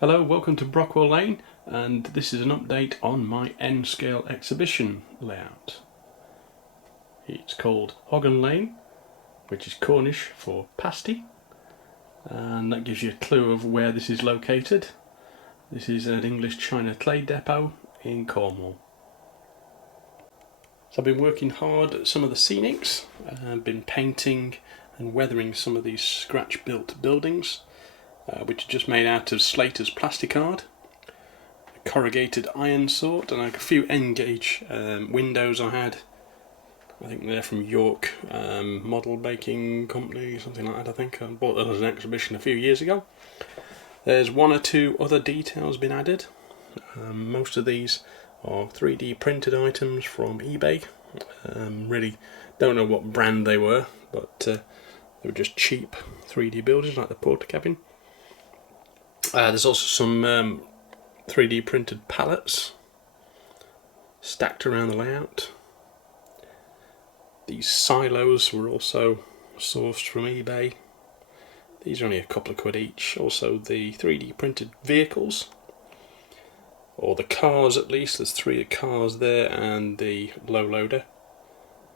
Hello, welcome to Brockwell Lane, and this is an update on my N-scale exhibition layout. It's called Hoggan Lane, which is Cornish for pasty, and that gives you a clue of where this is located. This is an English China clay depot in Cornwall. So I've been working hard at some of the scenics, I've been painting and weathering some of these scratch-built buildings, which are just made out of Slater's plasticard, a corrugated iron sort, and like a few N-gauge windows I had. I think they're from York Model Baking Company, something like that. I think I bought them as an exhibition a few years ago. There's one or two other details been added. Most of these are 3D printed items from eBay. Really don't know what brand they were, but they were just cheap 3D builders like the Portakabin. There's also some 3D printed pallets stacked around the layout. These silos were also sourced from eBay. These are only a couple of quid each. Also the 3D printed vehicles, or the cars at least. There's 3 cars there, and the low loader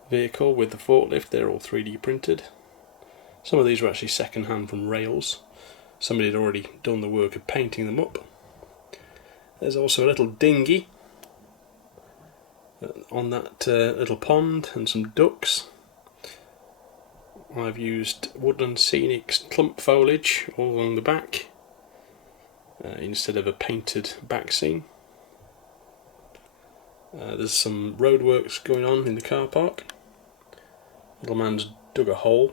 vehicle with the forklift, they're all 3D printed. Some of these were actually second hand from Rails. Somebody had already done the work of painting them up. There's also a little dinghy on that little pond, and some ducks. I've used Woodland Scenics clump foliage all along the back instead of a painted back scene. There's some roadworks going on in the car park. Little man's dug a hole.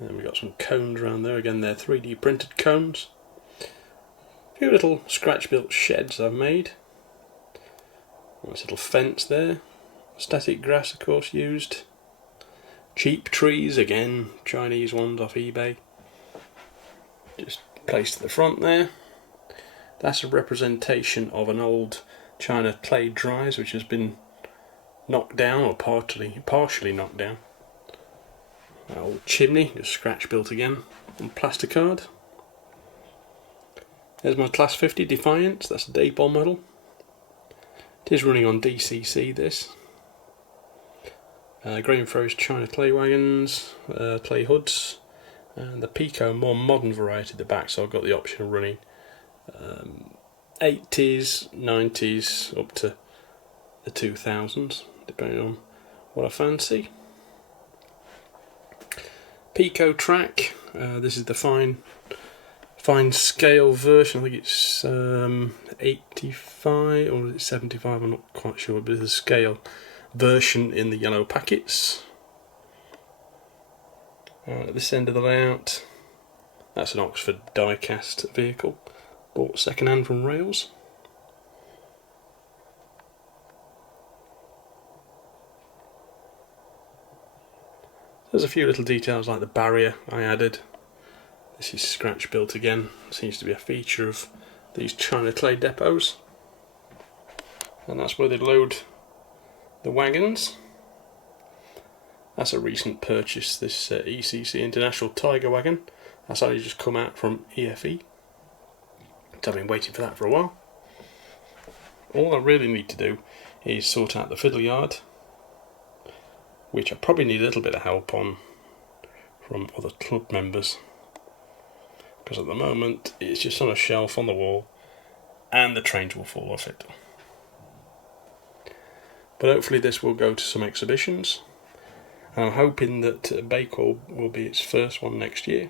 And we've got some cones around there. Again, they're 3D printed cones. A few little scratch-built sheds I've made. Nice little fence there. Static grass, of course, used. Cheap trees, again, Chinese ones off eBay. Just placed at the front there. That's a representation of an old China clay dryers which has been knocked down, or partially knocked down. That old chimney, just scratch built again on plasticard. There's my Class 50 Defiance, that's a Dapol model. It is running on DCC, this. Grain Froze China clay wagons, clay hoods, and the Pico more modern variety at the back, so I've got the option of running 80s, 90s up to the 2000s, depending on what I fancy. Pico track, this is the fine scale version. I think it's 85 or is it 75, I'm not quite sure, but it's a scale version in the yellow packets. At this end of the layout, that's an Oxford die-cast vehicle, bought second hand from Rails. There's a few little details like the barrier I added. This is scratch built again. Seems to be a feature of these China clay depots. And that's where they load the wagons. That's a recent purchase, this ECC International Tiger wagon. That's only just come out from EFE. So I've been waiting for that for a while. All I really need to do is sort out the fiddle yard, which I probably need a little bit of help on from other club members, because at the moment it's just on a shelf on the wall and the trains will fall off it. But hopefully this will go to some exhibitions, and I'm hoping that Bakewell will be its first one next year.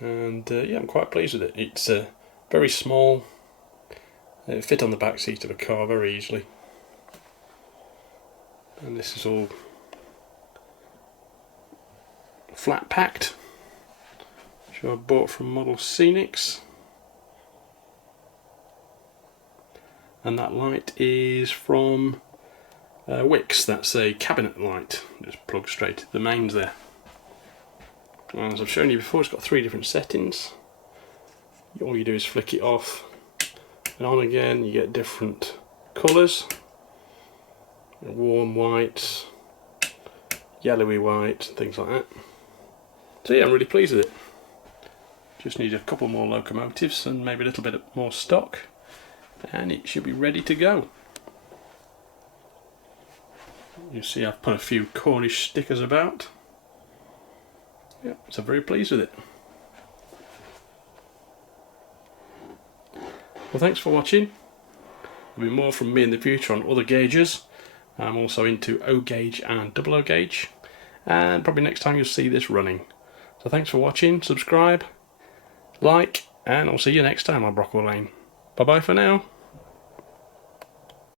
And yeah, I'm quite pleased with it. It's very small. It fit on the back seat of a car very easily. And this is all flat packed, which I bought from Model Scenics. And that light is from Wix. That's a cabinet light. Just plug straight to the mains there. And as I've shown you before, it's got 3 different settings. All you do is flick it off and on again. You get different colours: warm white, yellowy white, things like that. So yeah, I'm really pleased with it. Just need a couple more locomotives and maybe a little bit more stock, and it should be ready to go. You see I've put a few Cornish stickers about. Yeah, so very pleased with it. Well, thanks for watching. There'll be more from me in the future on other gauges. I'm also into O gauge and double O gauge, and probably next time you'll see this running. So thanks for watching, subscribe, like, and I'll see you next time on Hoggan Lane. Bye bye for now.